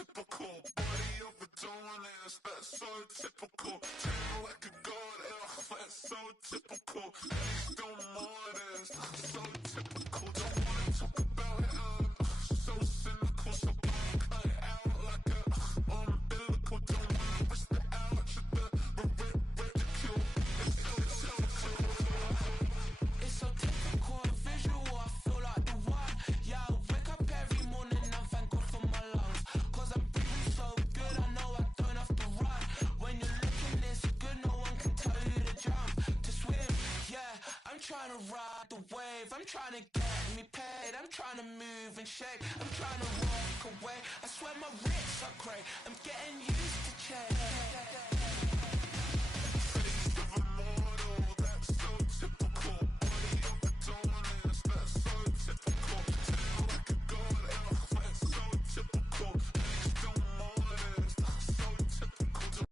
typical. Body overdoing it, that's so typical. Treat like a god, that's so typical. Still modest, so typical. Don't wanna talk about it, so cynical. So cut it out like a umbilical. Don't wanna risk the ouch of the ridicule. It's so typical, visual, I feel like the one. Yeah, I wake up every morning and thank God for my lungs. Cause I'm breathing so good, I know I don't have to run. When you're looking this good, no one can tell you to jump, to swim. Yeah, I'm trying to ride the wave, I'm trying to get me paid, I'm trying to move and shake, I'm trying to walk away. I swear my wrists are cray, I'm getting used to change. Face of a mortal, that's so typical. Body overdoing it, that's so typical. Feel like a god, that's so typical. Still modest, that's so typical.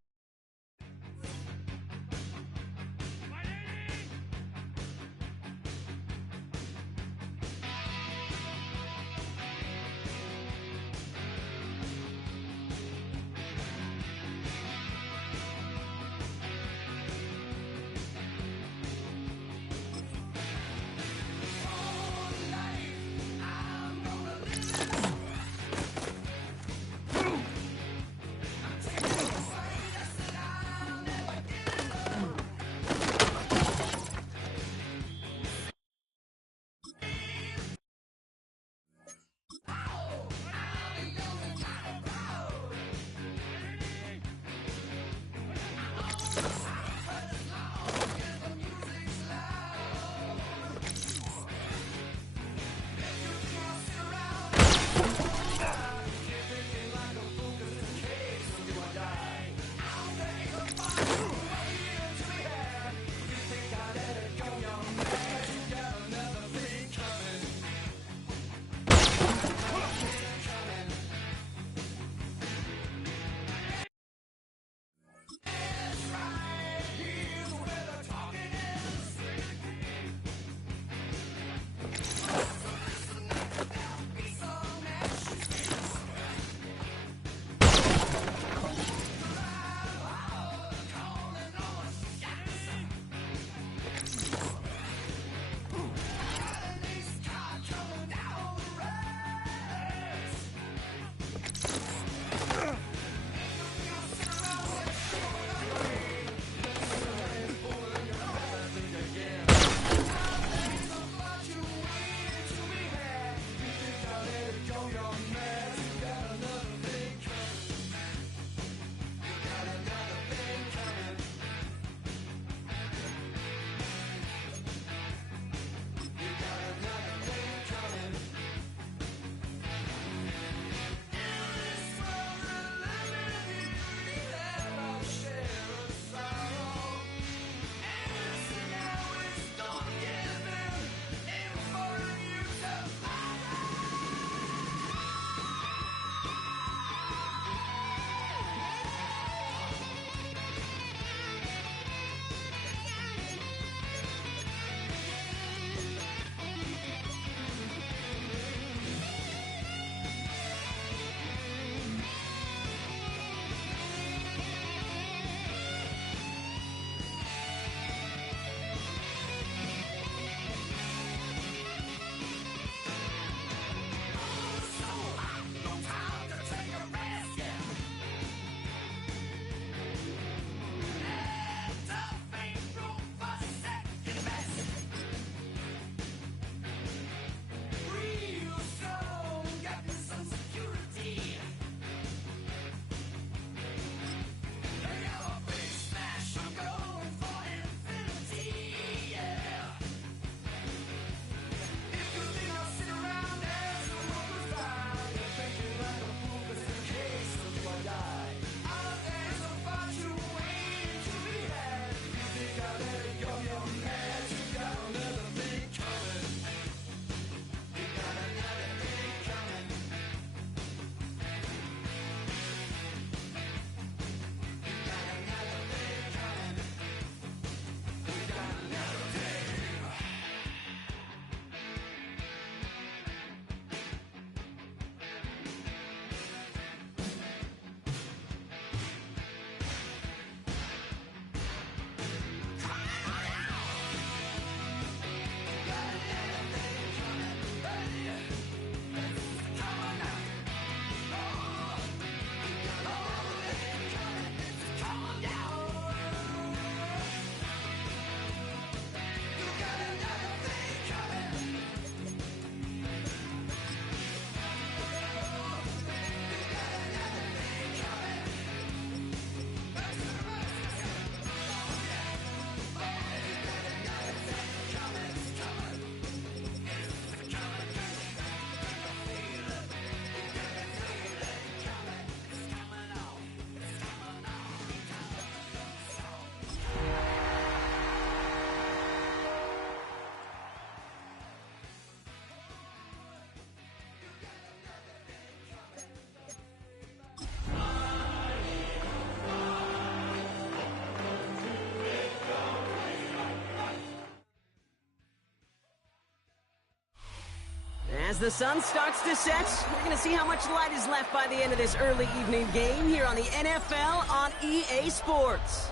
As the sun starts to set, we're going to see how much light is left by the end of this early evening game here on the NFL on EA Sports.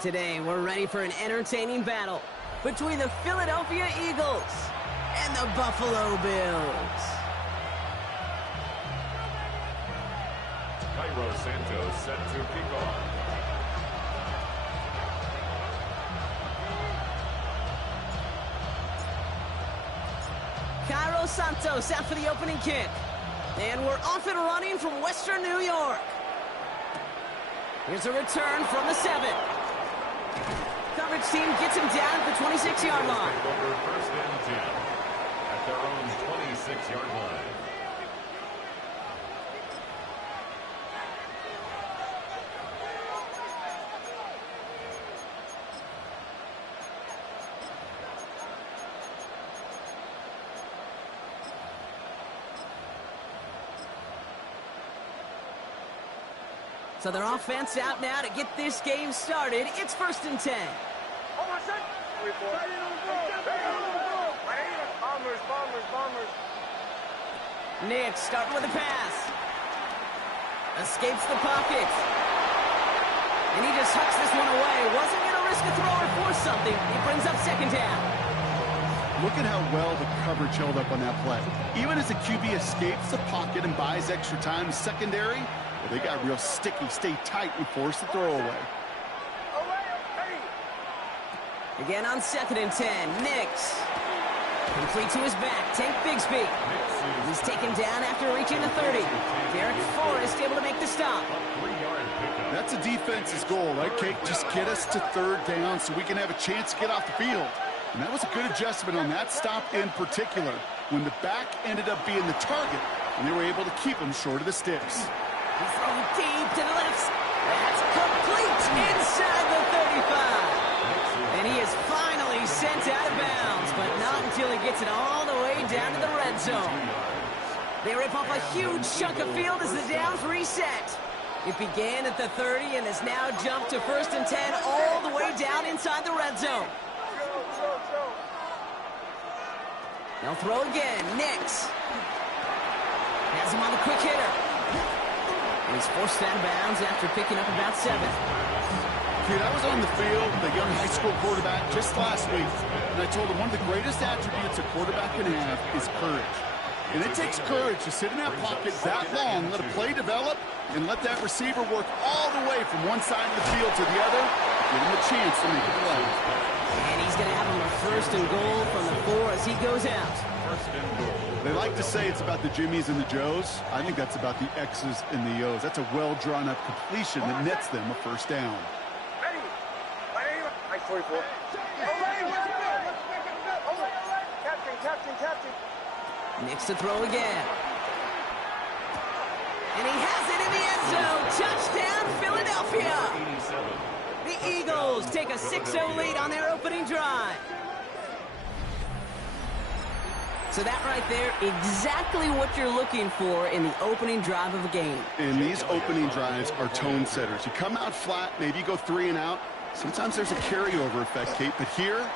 Today, we're ready for an entertaining battle between the Philadelphia Eagles and the Buffalo Bills. Cairo Santos set to kick off. Cairo Santos out for the opening kick. And we're off and running from Western New York. Here's a return from the 7. Coverage team gets him down at the 26-yard line. First and 10 at their own 26-yard line. So their offense out now to get this game started. It's first and 10. Nick starting with a pass. Escapes the pocket. And he just hucks this one away. Wasn't going to risk a throw or force something. He brings up second down. Look at how well the coverage held up on that play. Even as the QB escapes the pocket and buys extra time in secondary, well, they got real sticky, stay tight, and force the throw away. Again on second and 10. Nix. Complete to his back. Tank Bigsby. He's taken down after reaching the 30. Derek Forrest able to make the stop. That's a defense's goal, right, Kate? Just get us to third down so we can have a chance to get off the field. And that was a good adjustment on that stop in particular, when the back ended up being the target, and they were able to keep him short of the sticks. He's thrown deep to the left. That's complete inside the 35. And he is finally sent out of bounds, but not until he gets it all the way down to the red zone. They rip off a huge chunk of field as the downs reset. It began at the 30 and has now jumped to first and 10 all the way down inside the red zone. They'll throw again. Nix has him on the quick hitter. And he's forced out of bounds after picking up about 7. Kid, I was on the field with a young high school quarterback just last week, and I told him one of the greatest attributes a quarterback can have is courage. And it takes courage to sit in that pocket that long, let a play develop, and let that receiver work all the way from one side of the field to the other, give him a chance to make a play. And he's going to have him a first and goal from the 4 as he goes out. They like to say it's about the Jimmies and the Joes. I think that's about the X's and the O's. That's a well-drawn-up completion that nets them a first down. Nix to throw again. And he has it in the end zone. Touchdown, Philadelphia. The Eagles take a 6-0 lead on their opening drive. So that right there, exactly what you're looking for in the opening drive of a game. And these opening drives are tone setters. You come out flat, maybe you go 3 and out. Sometimes there's a carryover effect, Kate, but here,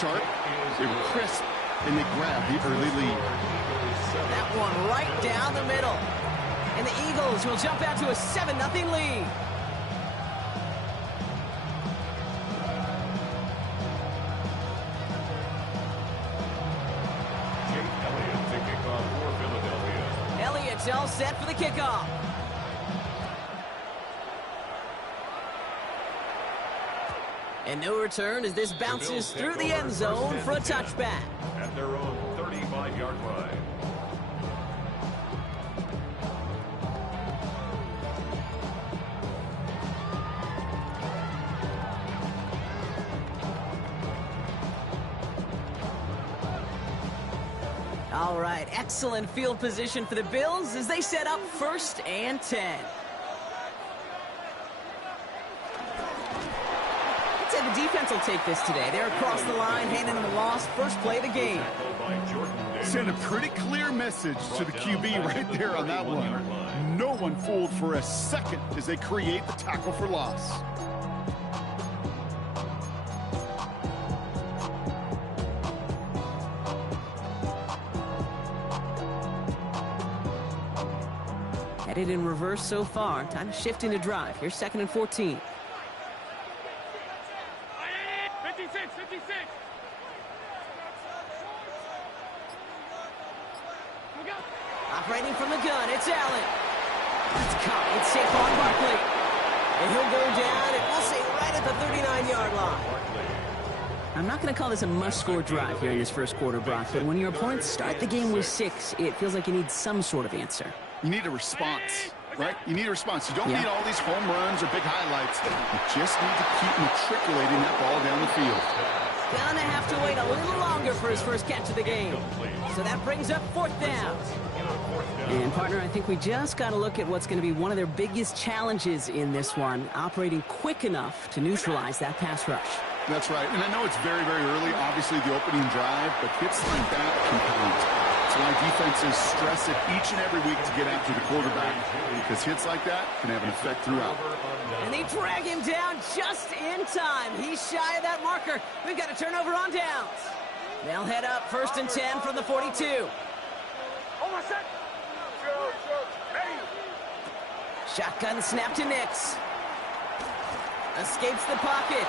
sharp, they're crisp, and they grab the early lead. That one right down the middle. And the Eagles will jump out to a 7-0 lead. Elliott's all set for the kickoff. And no return as this bounces through the end zone for a touchback. At their own 35-yard line. All right, excellent field position for the Bills as they set up first and 10. I'd say the defense will take this today. They're across the line, handing them a loss, first play of the game. Send a pretty clear message to the QB right there on that one. No one fooled for a second as they create the tackle for loss. Headed in reverse so far. Time to shift into drive. Here's 2nd and 14. 56, 56. Operating from the gun, it's Allen. It's caught. It's Saquon Barkley. And he'll go down, and we'll say right at the 39-yard line. I'm not going to call this a must-score drive here in this first quarter, Brock, but when your opponents start the game with 6, it feels like you need some sort of answer. You need a response, right? You need a response. You don't need all these home runs or big highlights. You just need to keep matriculating that ball down the field. Gonna have to wait a little longer for his first catch of the game. So that brings up 4th down. And, partner, I think we just got to look at what's going to be one of their biggest challenges in this one, operating quick enough to neutralize that pass rush. That's right. And I know it's very, very early, obviously, the opening drive, but hits like that can count. That's why defenses stress it each and every week to get after the quarterback, because hits like that can have an effect throughout. And they drag him down just in time. He's shy of that marker. We've got a turnover on downs. They'll head up 1st and 10 from the 42. Shotgun snap to Nix. Escapes the pocket.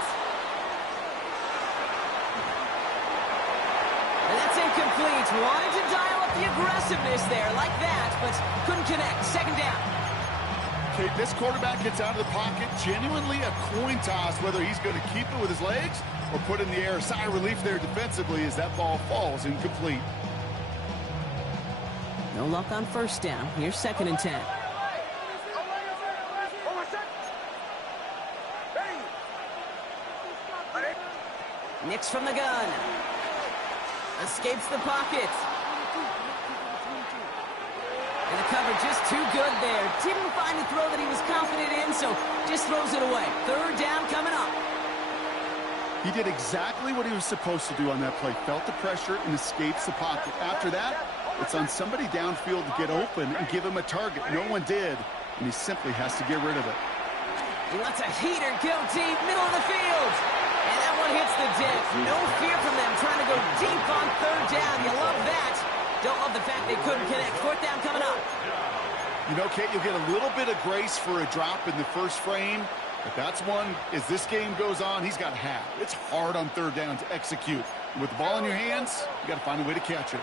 And that's incomplete. Wanted to dial up the aggressiveness there like that, but couldn't connect. 2nd down. Okay, this quarterback gets out of the pocket. Genuinely a coin toss whether he's going to keep it with his legs or put in the air. Sigh of relief there defensively as that ball falls incomplete. No luck on 1st down. Here's 2nd and 10. Nix from the gun. Escapes the pocket. And the cover just too good there. Didn't find a throw that he was confident in, so just throws it away. 3rd down coming up. He did exactly what he was supposed to do on that play. Felt the pressure and escapes the pocket. After that, it's on somebody downfield to get open and give him a target. No one did, and he simply has to get rid of it. He lets a heater go deep, middle of the field. And that one hits the deck. No fear from them trying to go deep on 3rd down. You love that. Don't love the fact they couldn't connect. 4th down coming up. You know, Kate, you'll get a little bit of grace for a drop in the first frame, but that's one, as this game goes on, he's got half. It's hard on 3rd down to execute. With the ball in your hands, you got to find a way to catch it.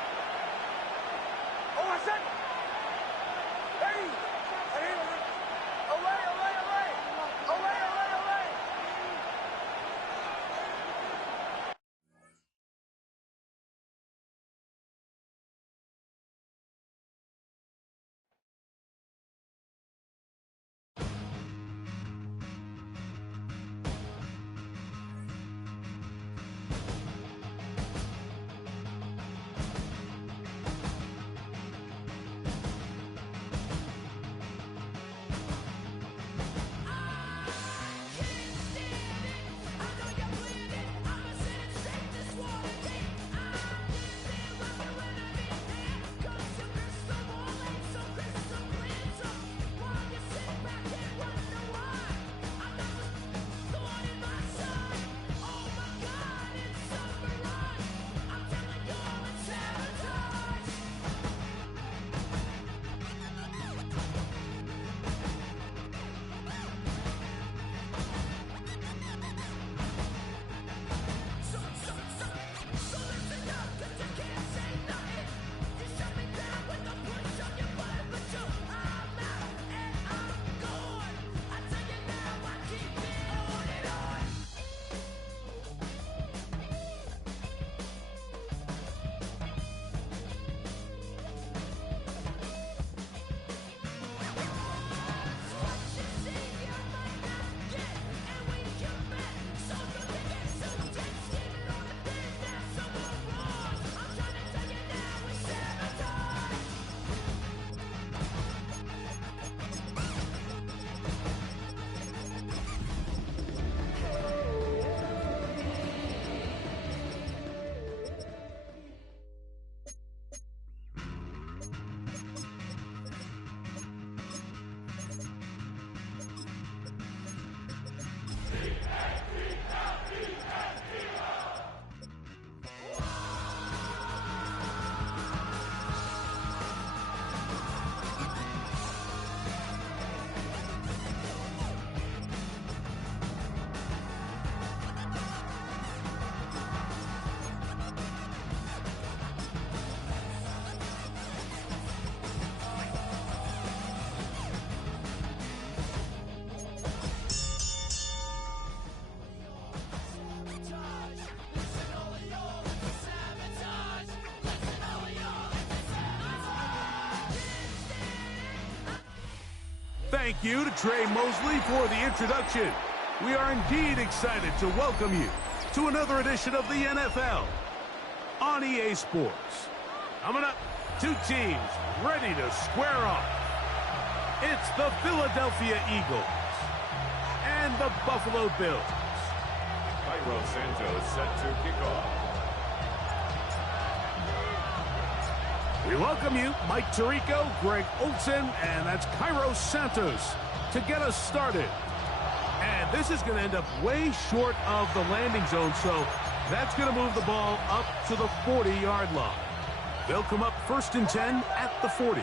Thank you to Trey Mosley for the introduction. We are indeed excited to welcome you to another edition of the NFL on EA Sports. Coming up, two teams ready to square off. It's the Philadelphia Eagles and the Buffalo Bills. Cairo Santos set to kick off. We welcome you, Mike Tirico, Greg Olsen, and that's Cairo Santos to get us started. And this is going to end up way short of the landing zone, so that's going to move the ball up to the 40-yard line. They'll come up 1st and 10 at the 40.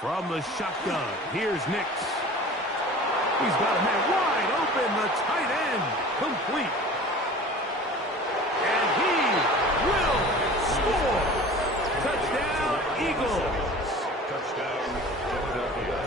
From the shotgun, here's Nix. He's got a man wide open, the tight end, complete. And he will score. Touchdown, Eagles. Touchdown, Philadelphia.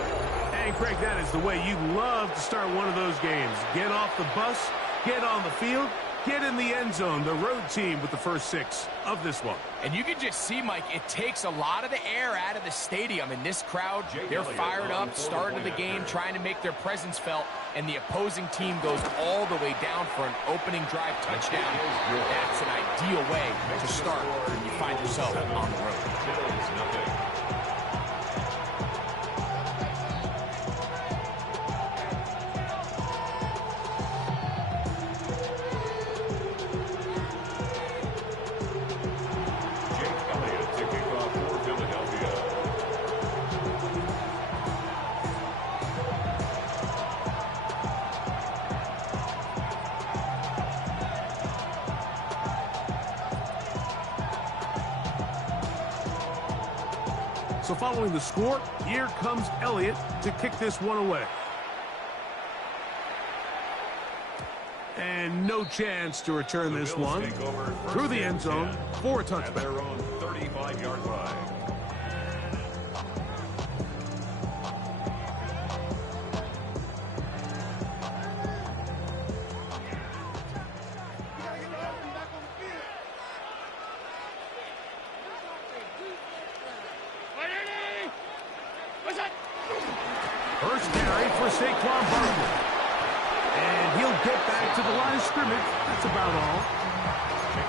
And Greg, that is the way you love to start one of those games. Get off the bus, get on the field, get in the end zone. The road team with the first 6 of this one. And you can just see, Mike, it takes a lot of the air out of the stadium. And this crowd, they're fired up, starting the game, trying to make their presence felt. And the opposing team goes all the way down for an opening drive touchdown. That's an ideal way to start when you find yourself on the road. So following the score, here comes Elliott to kick this one away. And no chance to return this one through the end zone for a touchback. Their own 35-yard line. First carry for Saquon Barkley. And he'll get back to the line of scrimmage. That's about all.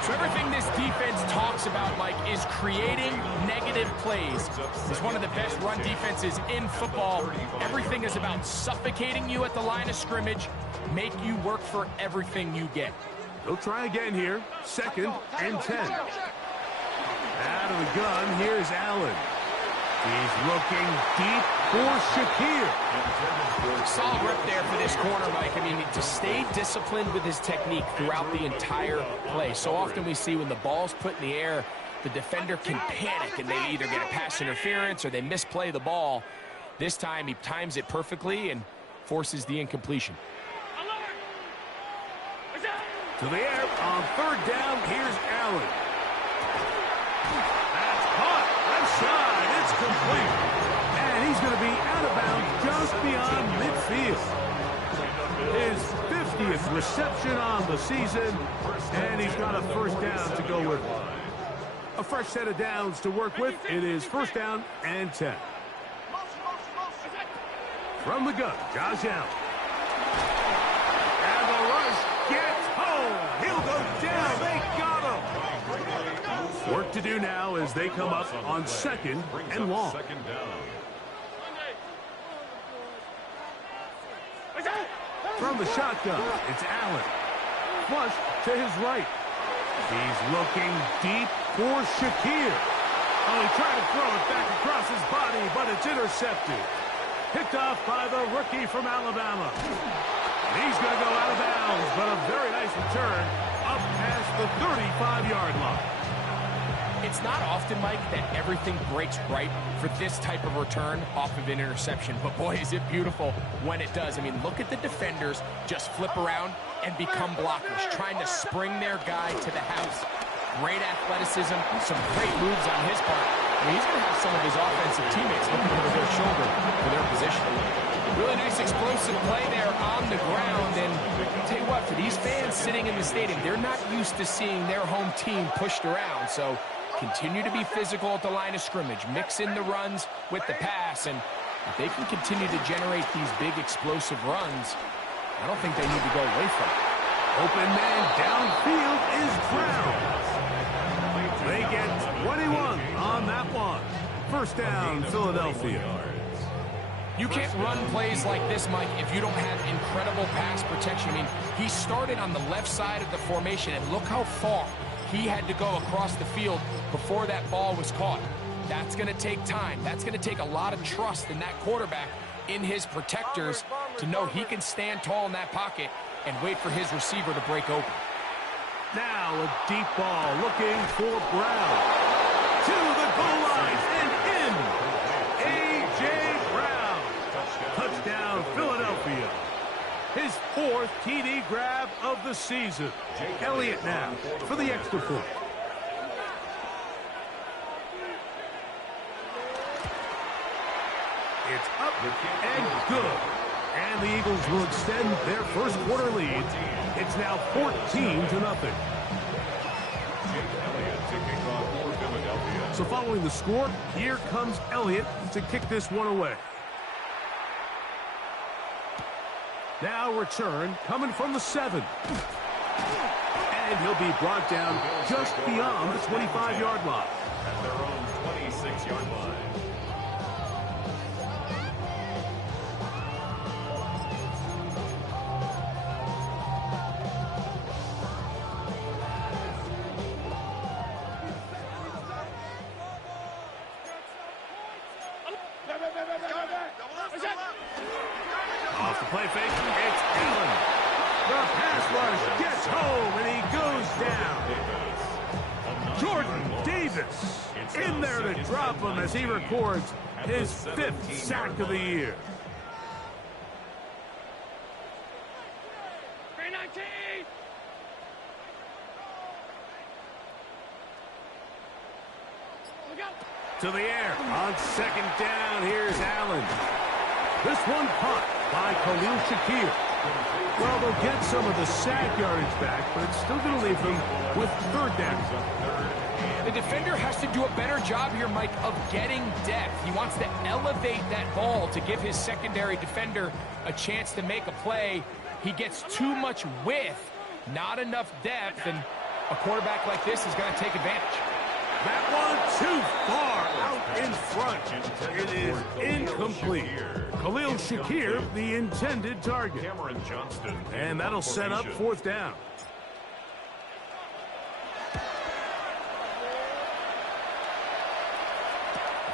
So everything this defense talks about, Mike, is creating negative plays. It's one of the best run defenses in football. Everything is about suffocating you at the line of scrimmage, make you work for everything you get. They'll try again here. 2nd and 10. Out of the gun, here's Allen. He's looking deep for Shakir. Solid rip there for this corner, Mike. I mean, to stay disciplined with his technique throughout the entire play. So often we see when the ball's put in the air, the defender can panic and they either get a pass interference or they misplay the ball. This time he times it perfectly and forces the incompletion. To the air on 3rd down, here's Allen. That's caught. Left side. It's complete. And he's going to be out of bounds just beyond midfield. His 50th reception on the season, and he's got a 1st down to go with. A fresh set of downs to work with. It is 1st down and 10. From the gun, Josh Allen. And the rush gets home. He'll go down. They got him. Work to do now as they come up on 2nd and long. 2nd down. From the shotgun, it's Allen. Flush to his right. He's looking deep for Shakir. Oh, he tried to throw it back across his body, but it's intercepted. Picked off by the rookie from Alabama. He's going to go out of bounds, but a very nice return up past the 35-yard line. It's not often, Mike, that everything breaks right for this type of return off of an interception. But, boy, is it beautiful when it does. I mean, look at the defenders just flip around and become blockers, trying to spring their guy to the house. Great athleticism, some great moves on his part. I mean, he's going to have some of his offensive teammates looking over their shoulder for their position. Really nice explosive play there on the ground. And I'll tell you what, for these fans sitting in the stadium, they're not used to seeing their home team pushed around. So Continue to be physical at the line of scrimmage. Mix in the runs with the pass. And if they can continue to generate these big explosive runs, I don't think they need to go away from it. Open man downfield is Brown. They get 21 on that one. First down, Philadelphia. You can't run plays like this, Mike, if you don't have incredible pass protection. I mean, he started on the left side of the formation, and look how far he had to go across the field before that ball was caught. That's going to take time. That's going to take a lot of trust in that quarterback, in his protectors, to know he can stand tall in that pocket and wait for his receiver to break open. Now a deep ball looking for Brown. To the goal line and in. A.J. Brown. Touchdown, Philadelphia. His 4th TD grab of the season. Elliott now for the extra point. It's up and good. And the Eagles will extend their first quarter lead. It's now 14-0. So following the score, here comes Elliott to kick this one away. Now return coming from the 7. And he'll be brought down just beyond the 25-yard line. At their own 26-yard line. Off the play fake, it's Allen. The pass rush gets home, and he goes down. Jordan Davis in there to drop him as he records his 5th sack of the year. 319! Look out! To the air on 2nd down. Here's Allen. This one caught by Khalil Shakir. Well, they'll get some of the sack yardage back, but it's still going to leave them with 3rd down. The defender has to do a better job here, Mike, of getting depth. He wants to elevate that ball to give his secondary defender a chance to make a play. He gets too much width, not enough depth, and a quarterback like this is going to take advantage. That one too far out in front. It is incomplete. Khalil Shakir, the intended target. Cameron Johnston. And that'll set up 4th down.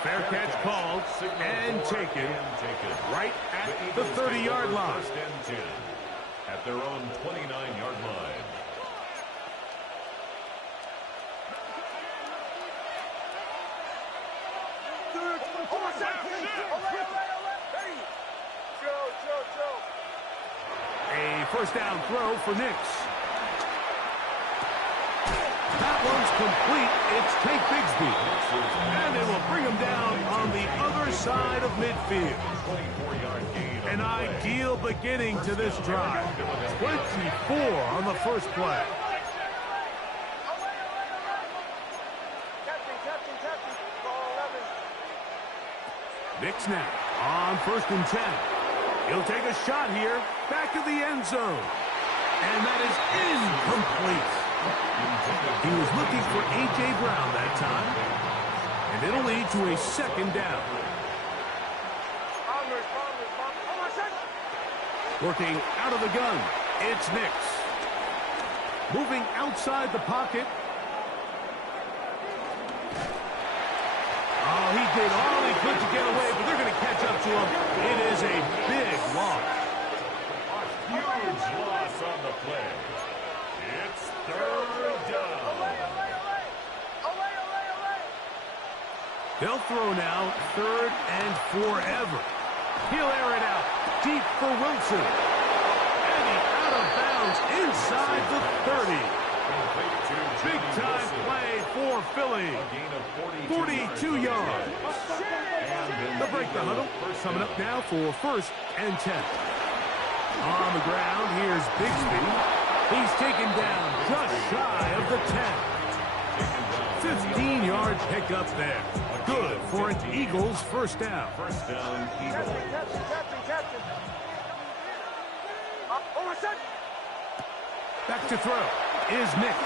Fair catch called and taken right at the 30-yard line. First and 10 at their own 29-yard line. A first down throw for Nix. That one's complete. It's Tate Bigsby. And they will bring him down on the other side of midfield. 24-yard gain. An ideal beginning to this drive. 24 on the first play. Nix now on 1st and 10. He'll take a shot here, back of the end zone. And that is incomplete. He was looking for A.J. Brown that time. And it'll lead to a 2nd down. Working out of the gun, it's Nix. Moving outside the pocket. Oh, he did all he could to get away, but they're going to catch up to him. It is a big loss. Huge loss on the play. It's 3rd down. They'll throw now 3rd and forever. He'll air it out deep for Wilson. And he out of bounds inside the 30. Big time play for Philly. 42 yards. They'll break the huddle. Coming up now for 1st and 10. On the ground, here's Bigsby. He's taken down just shy of the 10. 15-yard pickup there. Good for an Eagles first down. First down, Eagles. Back to throw is Nix.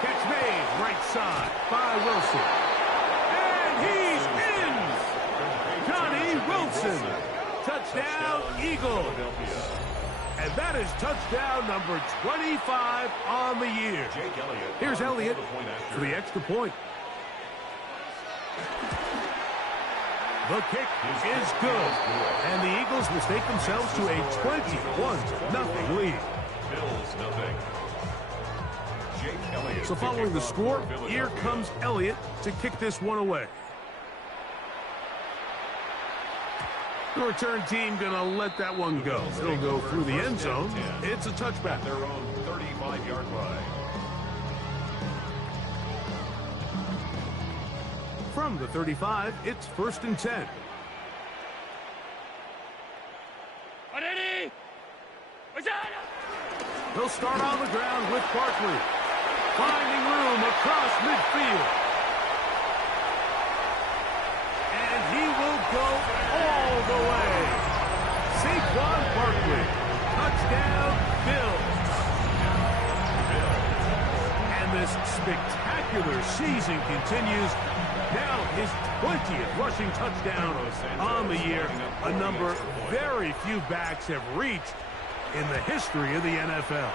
Catch made right side by Wilson. And he's in! Johnny Wilson. Touchdown, Eagles. And that is touchdown number 25 on the year. Here's Elliott for the extra point. The kick is good. And the Eagles will take themselves to a 21-0 lead. Bills, nothing. Jake Elliott. So following the score, here comes Elliott to kick this one away. The return team going to let that one go. It'll go through the end zone. It's a touchback. Their own 35-yard line. From the 35, it's 1st and 10. They'll start on the ground with Barkley. Finding room across midfield. And he will go all the way. Saquon Barkley. Touchdown, Bills. And this spectacular season continues. Now his 20th rushing touchdown on the year. A number very few backs have reached in the history of the NFL.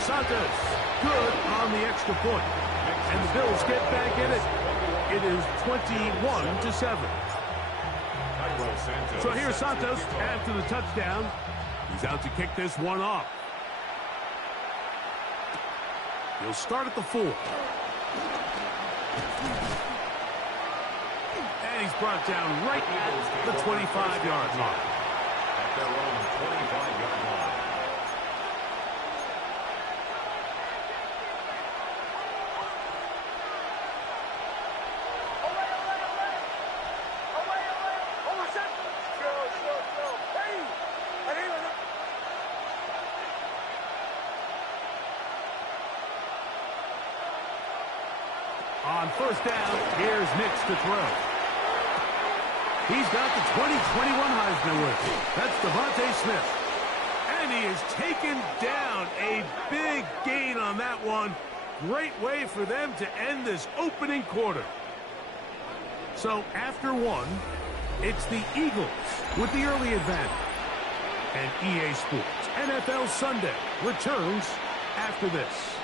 Santos, good on the extra point. And the Bills get back in it. It is 21-7. So here's Santos after the touchdown. He's out to kick this one off. He'll start at the 4. And he's brought down right at the 25-yard line. At their own 25-yard line. On first down, here's Nix to throw. He's got the 2021 Heisman winner. That's Devontae Smith. And he has taken down a big gain on that one. Great way for them to end this opening quarter. So after one, it's the Eagles with the early advantage. And EA Sports NFL Sunday returns after this.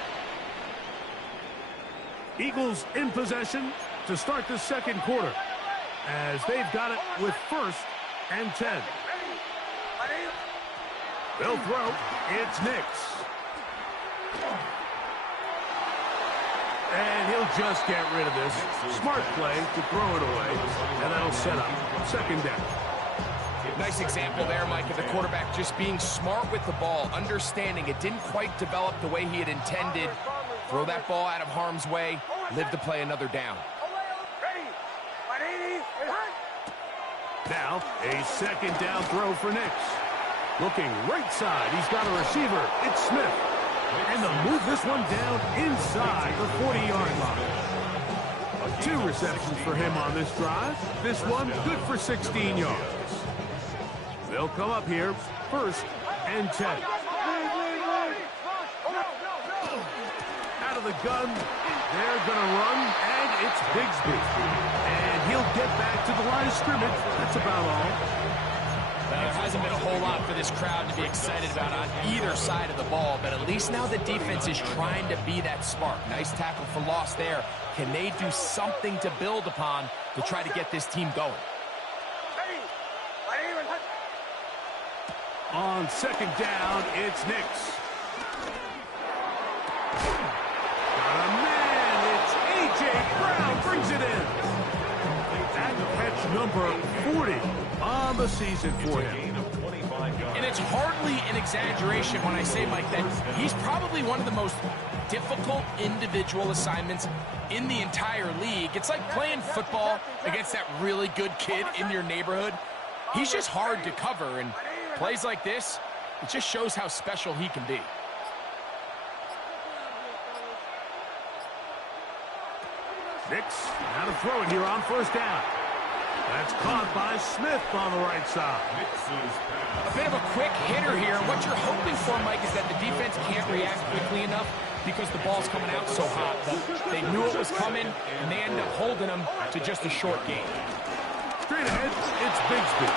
Eagles in possession to start the second quarter as they've got it with 1st and 10. They'll throw. It's Nix. And he'll just get rid of this. Smart play to throw it away, and that'll set up 2nd down. Nice example there, Mike, of the quarterback just being smart with the ball, understanding it didn't quite develop the way he had intended. Throw that ball out of harm's way, live to play another down. Now, a 2nd down throw for Nix. Looking right side, he's got a receiver. It's Smith. And they'll move this one down inside the 40-yard line. 2 receptions for him on this drive. This one good for 16 yards. They'll come up here, 1st and 10. Out of the gun, they're going to run, and it's Bigsby. And he'll get back to the line of scrimmage. That's about all. There hasn't been a whole lot for this crowd to be excited about on either side of the ball, but at least now the defense is trying to be that spark. Nice tackle for loss there. Can they do something to build upon to try to get this team going? On 2nd down, it's Nix. Got a man, it's A.J. Brown, brings it in. That catch number 40 on the season for him. And it's hardly an exaggeration when I say, Mike, that he's probably one of the most difficult individual assignments in the entire league. It's like playing football against that really good kid in your neighborhood. He's just hard to cover, and plays like this, it just shows how special he can be. Nix, now to throw it here on first down. That's caught by Smith on the right side. A bit of a quick hitter here. What you're hoping for, Mike, is that the defense can't react quickly enough because the ball's coming out so hot. But they knew it was coming, and they end up holding them to just a short game. Straight ahead, it's Bigsby.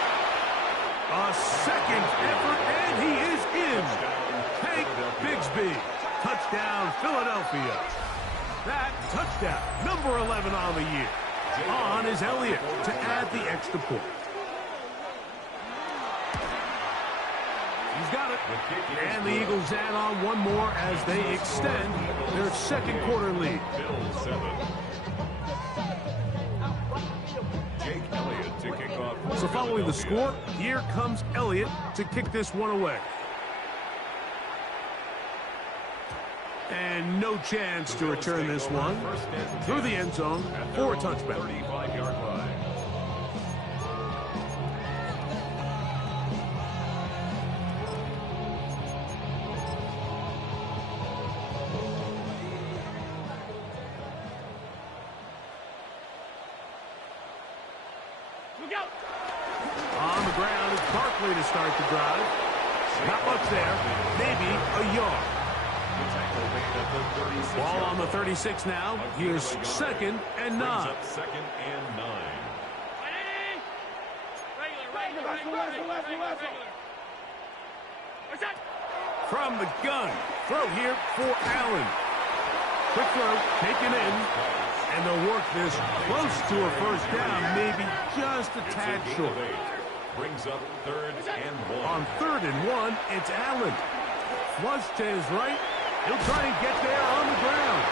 A second effort, and he is in. Hank Bigsby. Touchdown, Philadelphia. That touchdown, number 11 on the year. On is Elliott to add the extra point. He's got it. And the Eagles add on one more as they extend their second quarter lead. So following the score, here comes Elliott to kick this one away. And no chance to return this one through the end zone for a touchback. 35-yard line. On the ground, it's Barkley to start the drive. Not much there, maybe a yard. Ball on the 36 now. Here's second and 9. Second and 9. From the gun, throw here for Allen. Quick throw, taken in, and they'll work this close to a first down, maybe just a tad short. Brings up third and 1. On third and 1, it's Allen. Flush to his right. He'll try and get there on the ground.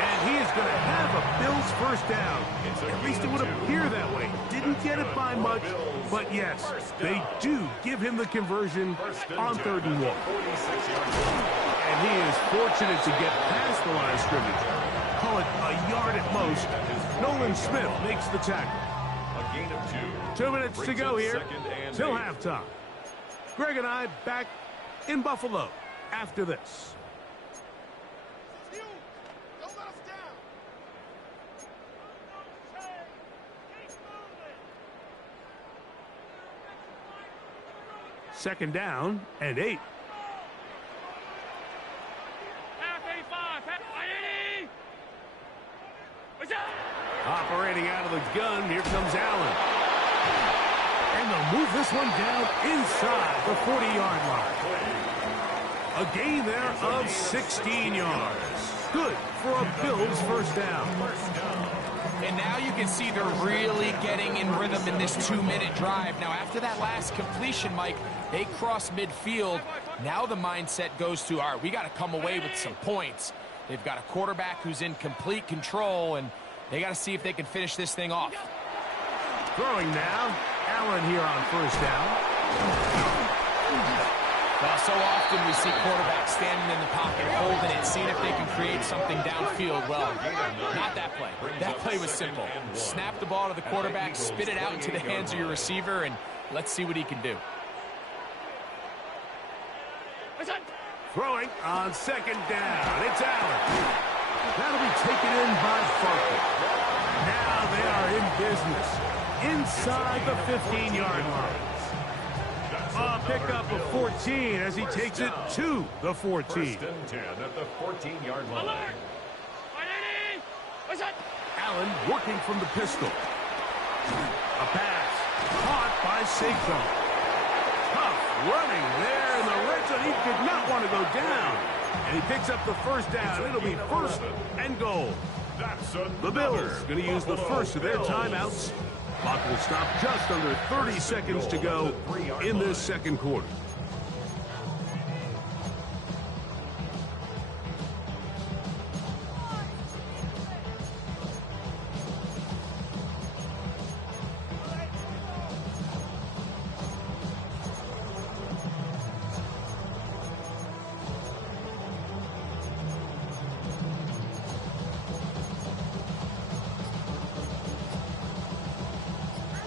And he is going to have a Bills first down. At least it would appear that way. Didn't get it by much, but yes, they do give him the conversion on third and 1. And he is fortunate to get past the line of scrimmage. Call it a yard at most. Nolan Smith makes the tackle. A gain of 2. 2 minutes to go here till halftime. Greg and I back in Buffalo after this. Second down and 8. Operating out of the gun, here comes Allen. And they'll move this one down inside the 40-yard line. A gain there of 16 yards. Good for a Bills first down. And now you can see they're really getting in rhythm in this 2-minute drive. Now, after that last completion, Mike, they cross midfield. Now the mindset goes to, all right, we got to come away with some points. They've got a quarterback who's in complete control, and they got to see if they can finish this thing off. Throwing now, Allen here on first down. Well, so often we see quarterbacks standing in the pocket, holding it, seeing if they can create something downfield. Well, not that play. That play was simple. Snap the ball to the quarterback, spit it out into the hands of your receiver, and let's see what he can do. Throwing on second down. It's Allen. That'll be taken in by Barkley. Now they are in business inside the 15-yard line. A pickup of 14 as he takes it to the 14. First and 10 at the 14-yard line. Allen working from the pistol. A pass caught by Saquon. Tough running there in the red zone. He did not want to go down. And he picks up the first down. It'll be first and goal. The Bills going to use the first of their timeouts. Clock will stop just under 30 seconds to go in this second quarter.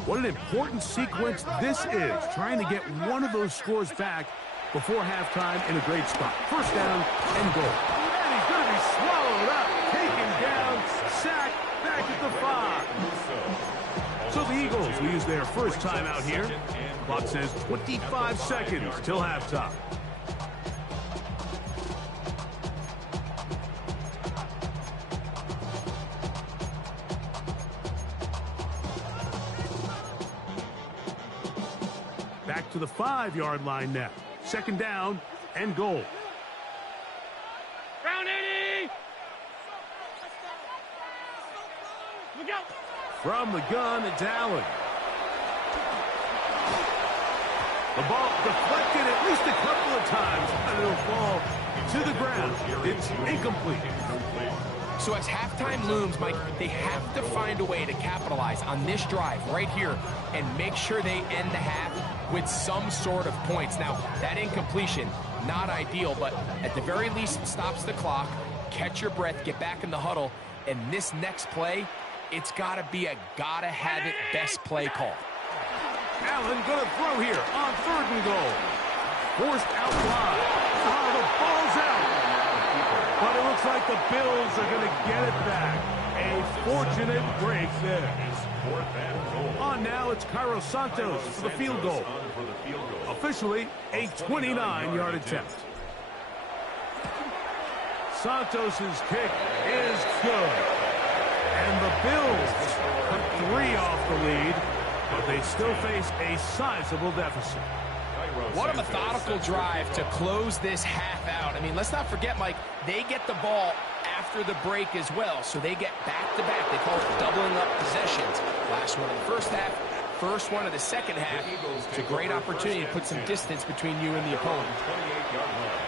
What an important sequence this is, trying to get one of those scores back before halftime in a great spot. First down and goal. And he's going to be swallowed up, taken down, sacked, back So the Eagles will use their first time out here. Clock says 25 seconds till halftime. Back to the 5-yard line now. Second down and goal. Round 80. Look out. From the gun, it's Allen. The ball deflected at least a couple of times, and it'll fall to the ground. It's incomplete. So as halftime looms, Mike, they have to find a way to capitalize on this drive right here and make sure they end the half with some sort of points. Now, that incompletion, not ideal, but at the very least, it stops the clock. Catch your breath, get back in the huddle, and this next play, it's got to be a gotta-have-it best play call. Allen going to throw here on 3rd and goal. Forced out wide. Oh, the ball's out. But it looks like the Bills are going to get it back. A fortunate break there. On now, it's Cairo Santos for the field goal. Officially, a 29-yard attempt. Santos's kick is good. And the Bills put 3 off the lead, but they still face a sizable deficit. What a methodical drive to close this half out. I mean, let's not forget, Mike, they get the ball after the break as well, so they get back-to-back. They call it doubling up possessions. Last one of the first half, first one of the second half. It's a great opportunity to put some distance between you and the opponent. 28-yard line.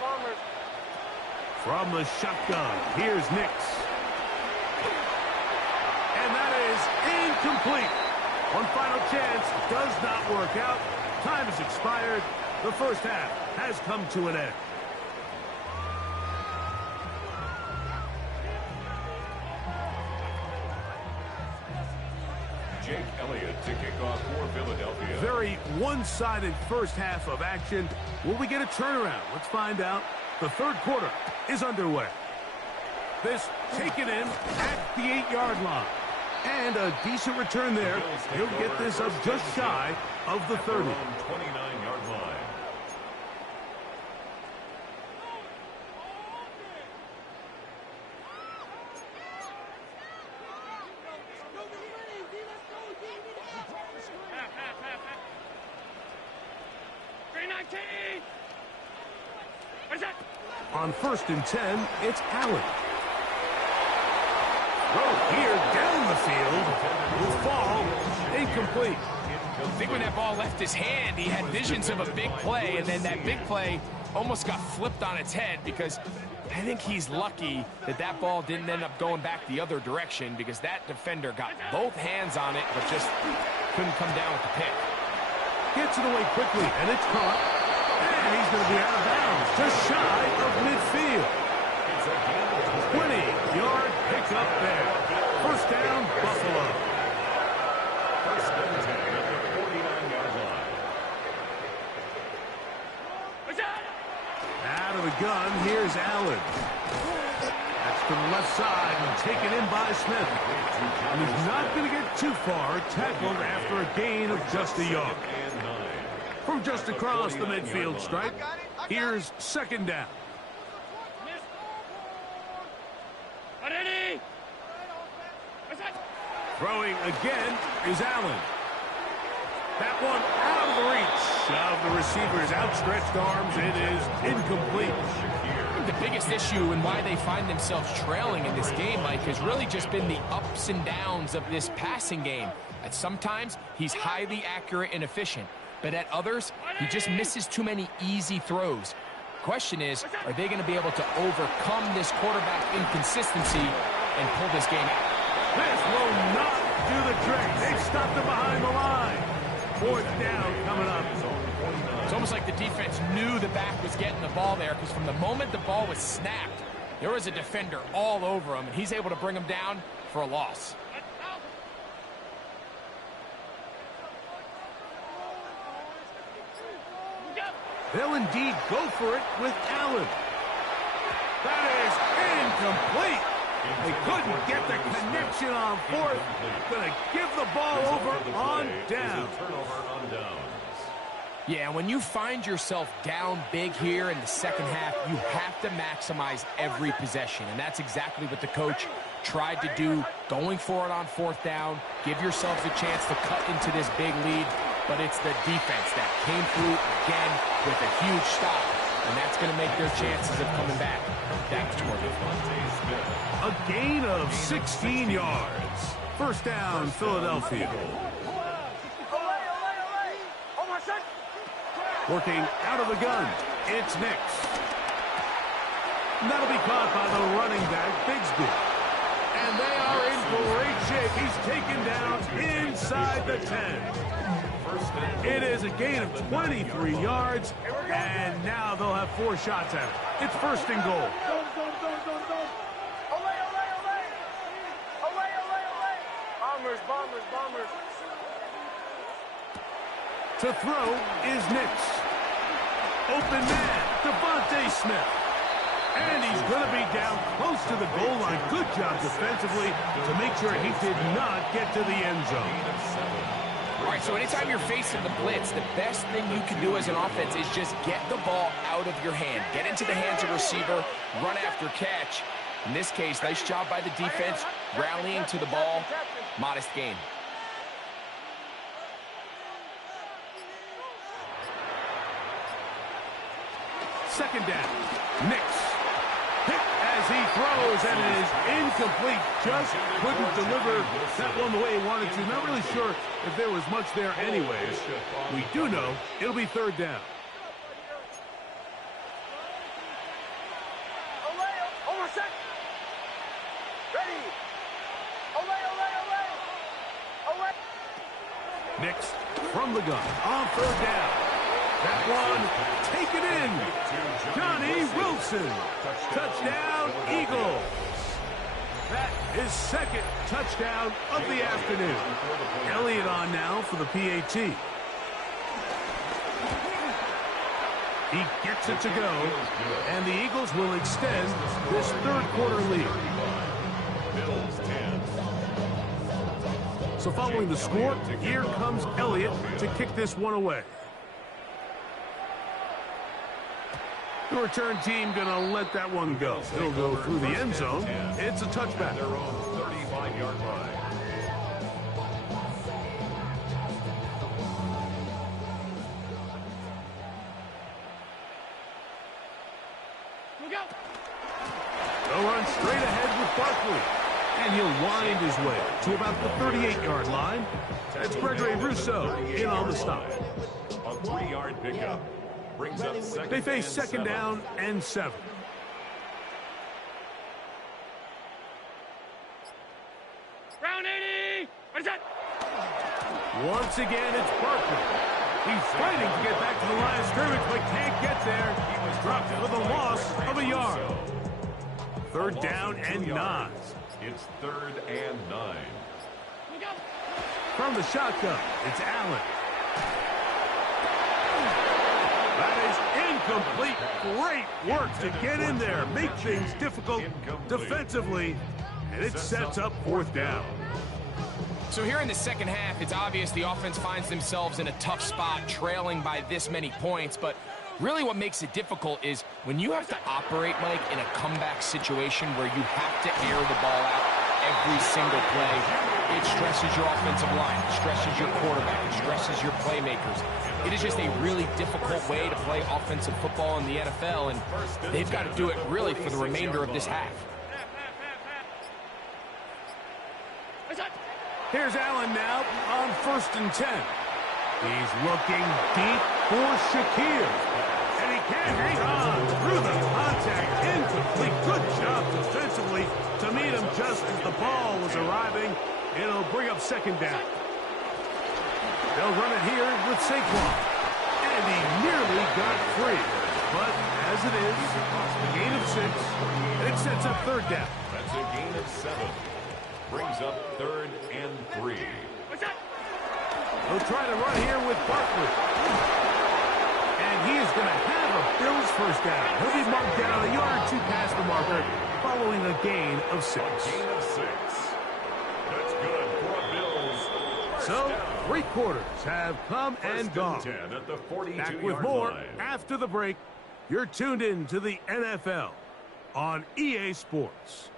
Bombers. From the shotgun, here's Nix. And that is incomplete. One final chance does not work out. Time has expired. The first half has come to an end. Jake Elliott to kick off for Philadelphia. Very one-sided first half of action. Will we get a turnaround? Let's find out. The 3rd quarter is underway. This taken in at the 8-yard line. And a decent return there. He'll get this up just shy of the 30. 29-yard line. On 1st and 10, it's Allen. Throw here down the field. Will fall. Incomplete. I think when that ball left his hand, he had visions of a big play, and then that big play almost got flipped on its head because I think he's lucky that that ball didn't end up going back the other direction because that defender got both hands on it but just couldn't come down with the pick. Gets it away quickly, and it's caught. And he's going to be out of bounds, just shy of midfield. 20-yard pickup there. First down, Buffalo. First and 10 at the 49-yard line. Out of the gun, here's Allen. That's to the left side and taken in by Smith. And he's not going to get too far, tackled after a gain of just a yard. From just across the midfield stripe, here's 2nd down. Throwing again is Allen. That one out of the reach of the receiver's outstretched arms. It is incomplete. The biggest issue and why they find themselves trailing in this game, Mike, has really just been the ups and downs of this passing game. At sometimes, he's highly accurate and efficient. But at others, he just misses too many easy throws. Question is, are they going to be able to overcome this quarterback inconsistency and pull this game out? This will not do the trick. They've stopped him behind the line. 4th down coming up. It's almost like the defense knew the back was getting the ball there because from the moment the ball was snapped, there was a defender all over him, and he's able to bring him down for a loss. They'll indeed go for it with Allen. That is incomplete. They couldn't get the connection on fourth. Gonna give the ball over on down. Yeah, when you find yourself down big here in the second half, you have to maximize every possession. And that's exactly what the coach tried to do, going for it on fourth down. Give yourselves a chance to cut into this big lead. But it's the defense that came through again with a huge stop. And that's going to make their chances of coming back that much more difficult. A gain of 16 yards. First down, Philadelphia. Working out of the gun, it's Nix. And that'll be caught by the running back, Bigsby. And they are in great shape. He's taken down inside the 10. It is a gain of 23 yards, and now they'll have 4 shots at it. It's first and goal. Bombers. To throw is Nix. Open man, Devontae Smith. And he's going to be down close to the goal line. Good job defensively to make sure he did not get to the end zone. All right, so anytime you're facing the blitz, the best thing you can do as an offense is just get the ball out of your hand. Get into the hands of receiver, run after catch. In this case, nice job by the defense, rallying to the ball. Modest gain. Second down, Nix. Hit as he throws, and it is incomplete. Just couldn't deliver that one the way he wanted to. Not really sure if there was much there anyways. We do know it'll be third down. Nix from the gun on third down. That one taken in. Johnny Wilson. Touchdown, Eagles. That is second touchdown of the afternoon. Elliott on now for the PAT. He gets it to go, and the Eagles will extend this third quarter lead. So following the score, here comes Elliott to kick this one away. The return team going to let that one go. It'll go through the end zone. It's a touchback. Their own 35-yard line. They'll run straight ahead with Barkley. And he'll wind his way to about the 38-yard line. It's Gregory Rousseau in on the stop. A 3-yard pickup. Brings up second. They face second down and 7. Round 80. What is that? Once again, it's Barkley. He's fighting to get back to the line of scrimmage, but can't get there. He was dropped with a loss of a yard. Third down and 9. It's third and 9. From the shotgun, it's Allen. That is incomplete. Great work to get in there, make things difficult defensively, and it sets up fourth down. So here in the second half, it's obvious the offense finds themselves in a tough spot, trailing by this many points, but really what makes it difficult is when you have to operate, Mike, in a comeback situation where you have to air the ball out every single play, it stresses your offensive line, it stresses your quarterback, it stresses your playmakers. It is just a really difficult way to play offensive football in the NFL, and they've got to do it really for the remainder of this half. Here's Allen now on 1st and 10. He's looking deep for Shakir. And he can't hang on through the contact. Incomplete. Good job defensively to meet him just as the ball was arriving. It'll bring up second down. They'll run it here with Saquon. And he nearly got free. But as it is, a gain of 6. And it sets up third down. That's a gain of 7. Brings up third and 3. They'll try to run here with Barkley. And he is going to have a Bills first down. He'll be marked down a yard or two past the marker following a gain of 6. Gain of 6. That's good for a Bills. So, 3 quarters have come and gone. 10 at the 42-yard Back with more line. after the break. You're tuned in to the NFL on EA Sports.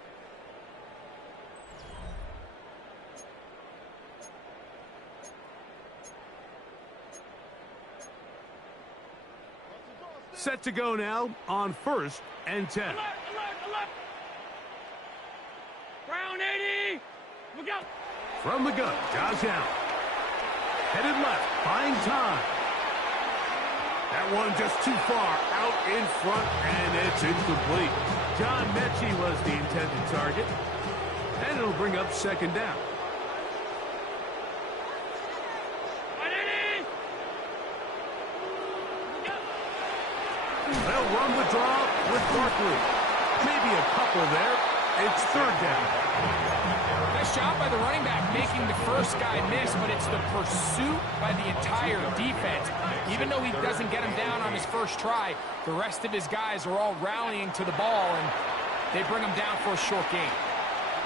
Set to go now on 1st and 10. Alert, alert, alert! Round 80! Look out! From the gun, Josh Allen. Headed left, buying time. That one just too far out in front, and it's incomplete. John Mechie was the intended target, and it'll bring up 2nd down. They'll run the draw with Barkley. Maybe a couple there. It's 3rd down. Nice job by the running back making the first guy miss, but it's the pursuit by the entire defense. Even though he doesn't get him down on his first try, the rest of his guys are all rallying to the ball, and they bring him down for a short gain.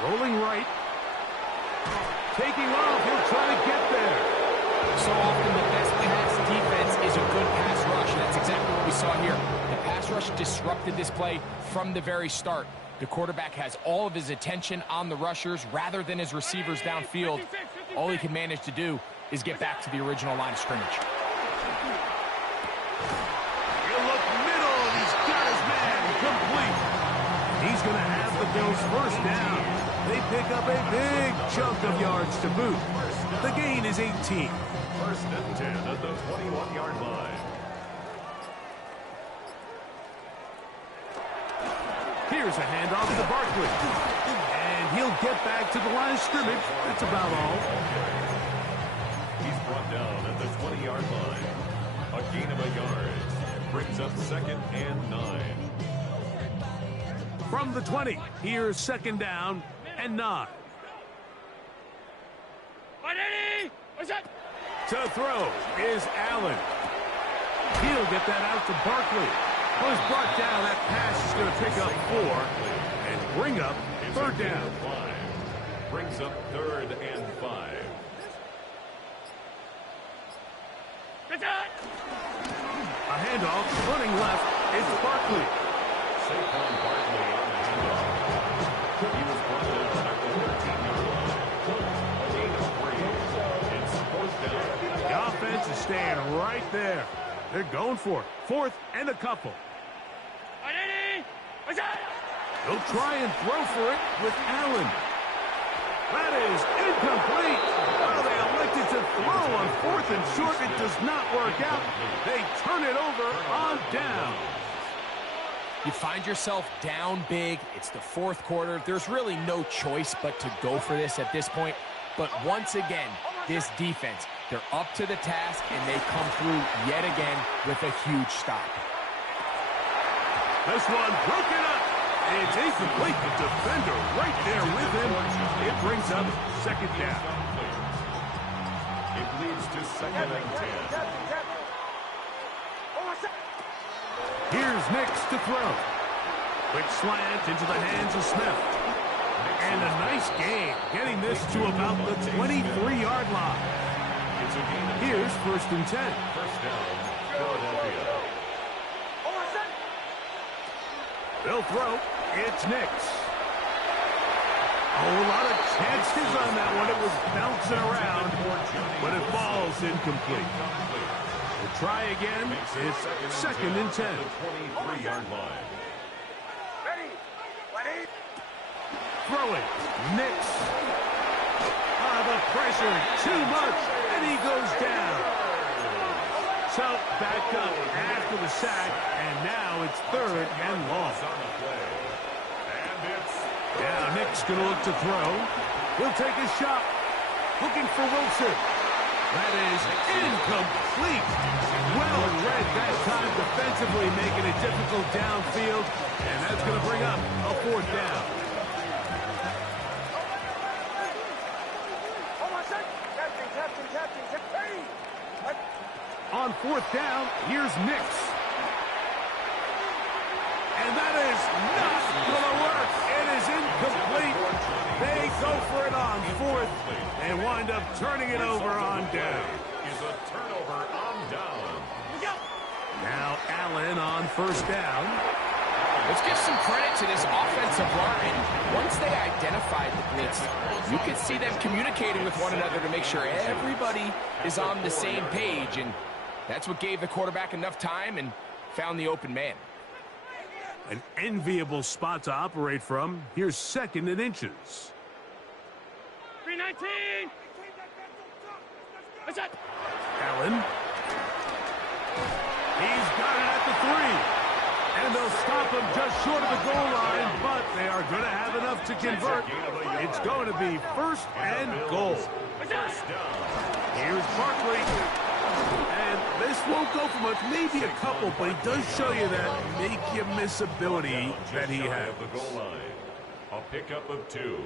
Rolling right. Taking off. He'll try to get there. So often the best pass defense is a good pass rush, and that's exactly what we saw here. The pass rush disrupted this play from the very start. The quarterback has all of his attention on the rushers rather than his receivers downfield. All he can manage to do is get back to the original line of scrimmage. He'll look middle, and he's got his man complete. He's going to have the Bills first down. They pick up a big chunk of yards to boot. The gain is 18. 1st and 10 at the 21-yard line. Here's a handoff to Barkley. And he'll get back to the line of scrimmage. That's about all. He's brought down at the 20-yard line. A gain of a yard. Brings up 2nd and 9. From the 20, here's 2nd down and 9. 180! What's that? To throw is Allen. He'll get that out to Barkley. Was brought down. That pass is going to pick up 4 and bring up 3rd down. 5. Brings up 3rd and 5. What's that? A handoff, running left, is Barkley. Saquon Barkley on the handoff. He was brought down at the 13-yard line. A gain of 3. It's 4th down. The offense is staying right there. They're going for it. 4th and a couple. 180! What's that? They'll try and throw for it with Allen. That is incomplete. Well, they elected to throw on 4th and short. It does not work out. They turn it over on down. You find yourself down big. It's the 4th quarter. There's really no choice but to go for this at this point. But once again, this defense, they're up to the task, and they come through yet again with a huge stop. This one broken up. It's incomplete. The defender right there with him. It brings up 2nd down. It leads to 2nd and 10. Here's Nix to throw. Quick slant into the hands of Smith. And a nice gain, getting this to about the 23-yard line. It's a gain of Here's 1st and 10. 1st down, Philadelphia. They'll throw. It's Nix. A whole lot of chances on that one. It was bouncing around, but it falls incomplete. We'll try again. It's 2nd and 10. The 23-yard line. Throwing. Nix. The pressure. Too much. And he goes down. So back up after the sack. And now it's 3rd and long. On the play. And it's Yeah, Nick's going to look to throw. He'll take his shot. Looking for Wilson. That is incomplete. Well read that time defensively, making it difficult downfield. And that's going to bring up a 4th down. On fourth down, here's Nix. And that is not going to work. It is incomplete. They go for it on fourth and wind up turning it over on down. Is a turnover on down. Now Allen on first down. Let's give some credit to this offensive line. Once they identified the blitz, you could see them communicating with one another to make sure everybody is on the same page, and that's what gave the quarterback enough time and found the open man. An enviable spot to operate from. Here's second and inches. 319. What's that? Allen. He's got it at the 3. And they'll stop him just short of the goal line, but they are going to have enough to convert. It's going to be first and goal. Here's Barkley. And this won't go for much, maybe a couple, but he does show you that make-you-miss ability that he has. The goal line. A pickup of 2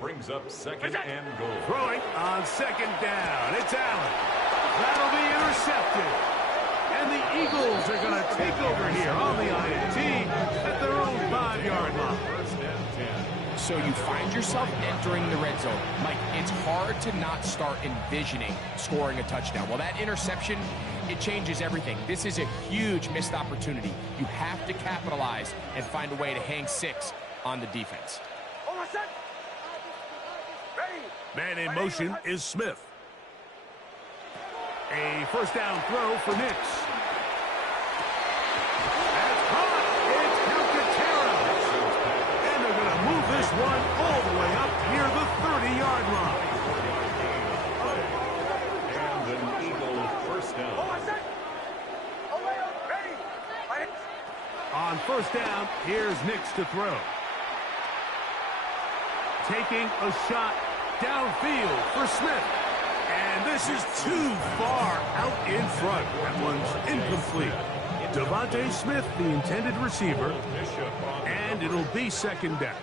brings up second and goal. Throwing on second down. It's Allen. That'll be intercepted. And the Eagles are going to take over here on the INT at their own 5-yard line. First and 10. So you find yourself entering the red zone. Mike, it's hard to not start envisioning scoring a touchdown. Well, that interception, it changes everything. This is a huge missed opportunity. You have to capitalize and find a way to hang 6 on the defense. Man in motion is Smith. A first down throw for Nix. That's caught. It's Calcaterra. And they're going to move this one all the way up near the 30-yard line. And an Eagle first down. On first down, here's Nix to throw. Taking a shot downfield for Smith. And this is too far out in front. That one's incomplete. Devontae Smith, the intended receiver, and it'll be second down.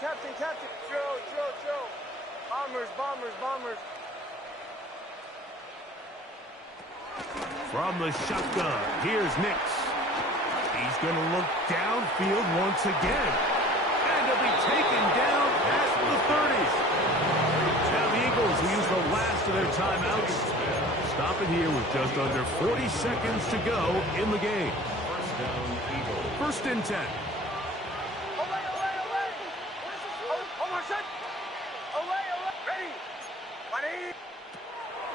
Captain. Joe. Bombers. From the shotgun, here's Nix. He's going to look downfield once again. And he'll be taken down at the 30. Now the Eagles will use the last of their timeouts. Stop it here with just under 40 seconds to go in the game. First down, Eagle. First and 10.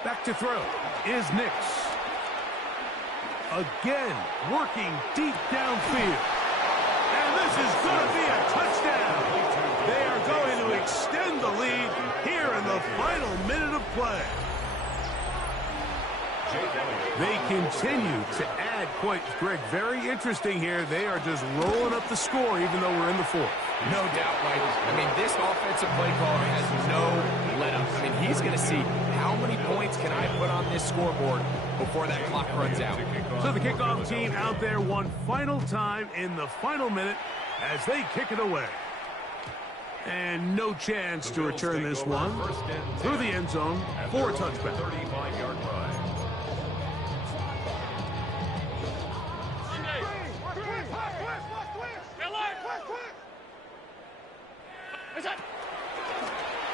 Back to throw is Nix. Again, working deep downfield. And this is going to be a touchdown. They are going to extend the lead here in the final minute of play. They continue to add points. Greg, very interesting here. They are just rolling up the score even though we're in the fourth. No doubt, Mike. I mean, this offensive play caller has no let-up. I mean, he's going to see how many points can I put on this scoreboard before that clock runs out. So the kickoff team out there one final time in the final minute as they kick it away. And no chance to return this one through the end zone for a touchback. 35-yard line.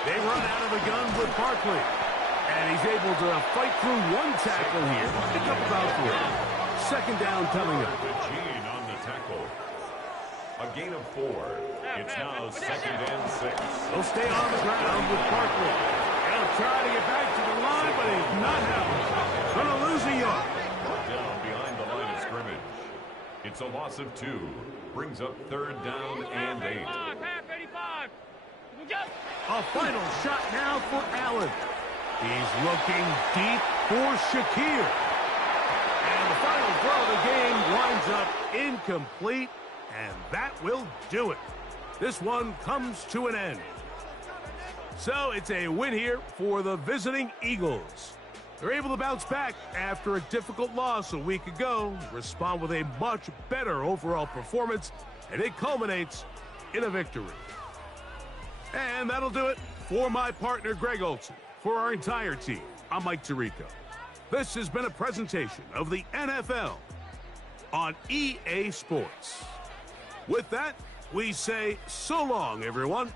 They run out of the gun with Barkley. And he's able to fight through one tackle here. Pick up about 3. Second down coming up. Gene on the tackle. A gain of 4. It's now second and 6. He'll stay on the ground with Barkley. He'll try to get back to the line, but he's not happening. Going to lose a yard. Down behind the line of scrimmage. It's a loss of 2. Brings up third down and 8. A final shot now for Allen. He's looking deep for Shakir. And the final throw of the game winds up incomplete, and that will do it. This one comes to an end. So it's a win here for the visiting Eagles. They're able to bounce back after a difficult loss a week ago, respond with a much better overall performance, and it culminates in a victory. And that'll do it for my partner, Greg Olsen. For our entire team, I'm Mike Tirico. This has been a presentation of the NFL on EA Sports. With that, we say so long, everyone.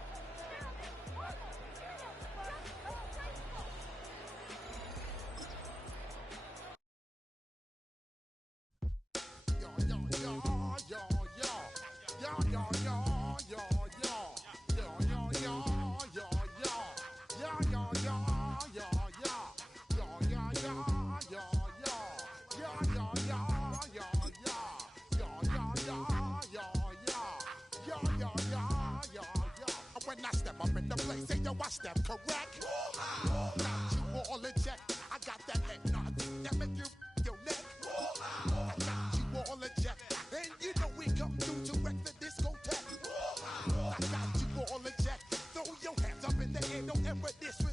When I step up in the place, say yo, I step correct. Got you all in check. I got that head nod that make you your neck. I got you all in check, and you know we come through to wreck the discotheque. I got you all in check. Throw your hands up in the air, don't ever disrespect.